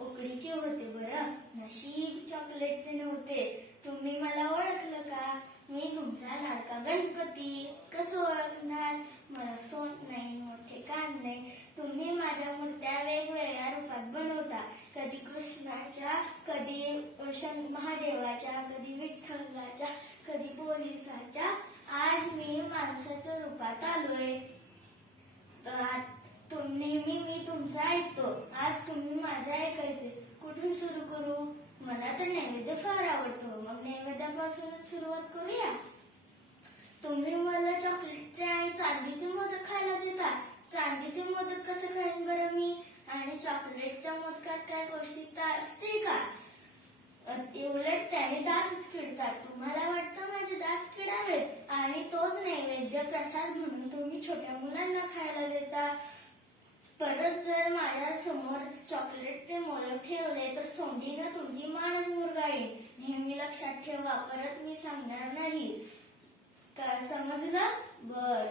उकडीचे होते बरं, नशीब चॉकलेटचे नव्हते. तुम्ही मला ओळखलं का? मी तुमचा लाडका गणपती. कसं ओळखणार? मला सोंड नाही, मोठे कान नाही. तुम्ही माझ्या मूर्त्या वेगवेगळ्या रूपात बनवता, कधी कृष्णाच्या, कधी महादेवाच्या, कधी विठ्ठलाच्या, कधी पोलिसाच्या. आज मी माणसाच्या रूपात आलोय. नेहमी मी तुमचं ऐकतो, आज तुम्ही माझं ऐकायचे. कुठून सुरू करू? मला तर नैवेद्य फार आवडतो, मग नैवेद्यापासूनच सुरुवात करूया. तुम्ही मला चॉकलेटचे आणि चांदीचे मोदक खायला देता. चांदीचे मोदक कसं खाईन बरं मी? आणि चॉकलेटच्या मोदकात काय पौष्टिकता असते का? उलट त्याने दातच किडतात. तुम्हाला वाटतं माझे दात किडावेत आणि तोच नैवेद्य प्रसाद म्हणून तुम्ही छोट्या मुलांना खायला देता. परत जर माझ्या समोर चॉकलेटचे मोदक ठेवले तर सोंडीनं तुमची मानच मुरगाळीन. नेहमी लक्षात ठेवा, परत मी सांगणार नाही. समजलं? बर.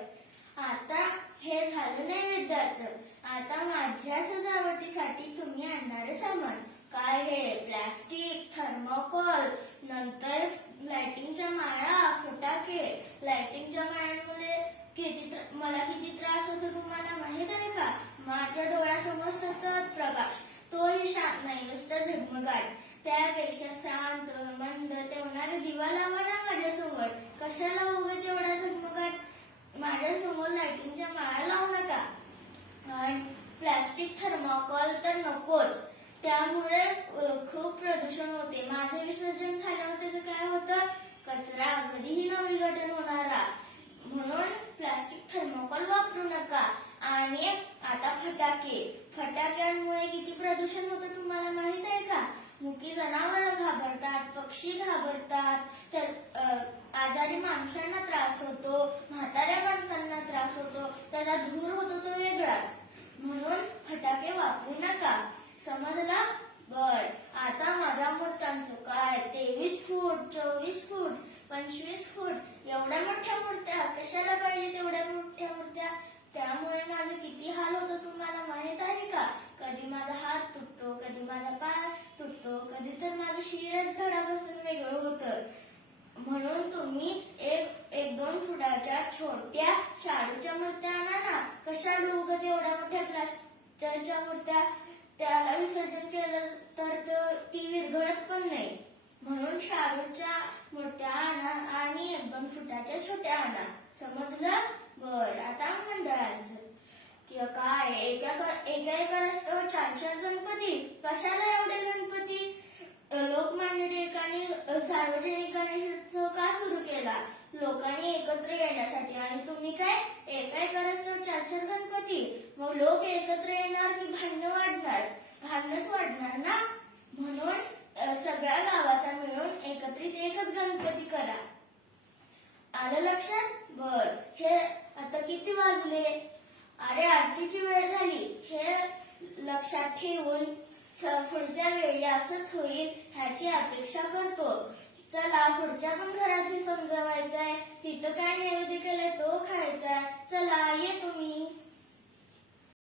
आता हे झालं नैवेद्याचं. आता माझ्या सजावटीसाठी तुम्ही आणणारे सामान काय? हे प्लास्टिक, थर्मोकॉल, नंतर लाइटिंगच्या माळा, फटाके. लाइटिंगच्या माळ्यांमुळे मला किती त्रास होतो तुम्हाला माहित आहे का? माझ्या डोळ्यासमोर सतत प्रकाश, तोही शांत नाही, नुसतं झगमगाट. त्यापेक्षा शांत मंद तेवणारा दिवा लावा ना माझ्यासमोर. कशाला उगाच एवढा झगमगाट? माझ्यासमोर लाइटिंगच्या माळा लावू नका. आणि प्लास्टिक, थर्मोकॉल तर नकोच, त्यामुळे खूप प्रदूषण होते. माझे विसर्जन झाल्यावर त्याचं काय होतं? कचरा, कधीही न विघटन होणारा. म्हणून प्लास्टिक, थर्मोकॉल वापरू नका. आणि आता फटाक्यांमुळे किती प्रदूषण होतं तुम्हाला माहित आहे का? मुकी जनावरं घाबरतात, पक्षी घाबरतात, आजारी माणसांना त्रास होतो, म्हाताऱ्या माणसांना त्रास होतो, त्याचा धूर होतो तो वेगळाच. म्हणून फटाके वापरू नका. समजला? बर. आता माझ्या मूर्त्यांचं काय? 23 फूट, 24 फूट, 25 फूट एवढ्या मोठ्या मूर्त्या कशाला पाहिजे? तेवढ्या मोठ्या मूर्त्या त्यामुळे माझं किती हाल होतं तुम्हाला माहित आहे का? कधी माझा हात तुटतो, कधी माझा पाय तुटतो, कधी तर माझं शिरच धडापासून वेगळं होतं. म्हणून तुम्ही एक 2 फुटाच्या छोट्या शाडूच्या मूर्त्या आणा ना. कशाला उगाच एवढ्या मोठ्या प्लास्टरच्या मूर्त्या? त्याला विसर्जन केलं तर ती विरघळत पण नाही. म्हणून शाडूच्या मूर्त्या आणा आणि 1-2 फुटाच्या छोट्या आणा. समजलं? बर. आता मंडळांचं काय? एका रस्त्यावर 4 गणपती? कशाला एवढे गणपती? लोकमान्य टिळकांनी सार्वजनिक गणेशोत्सव का सुरू केला? लोकांनी एकत्र येण्यासाठी. आणि तुम्ही काय? एका रस्त्यावर 4 गणपती? मग लोक एकत्र येणार की भांडणं वाढणार? भांडणच वाढणार ना. म्हणून सगळ्या गावाचा मिळून एकत्रित एकच गणपती करा. आलं लक्षात? बर. हे आता किती वाजले? अरे आरतीची वेळ झाली. हे लक्षात ठेवून पुढच्या वेळी असंच होईल ह्याची अपेक्षा करतो. चला, पुढच्या पण घरात हे समजावायचंय. तिथं काय नैवेद्य केलंय तो खायचा. चला, ये तुम्ही.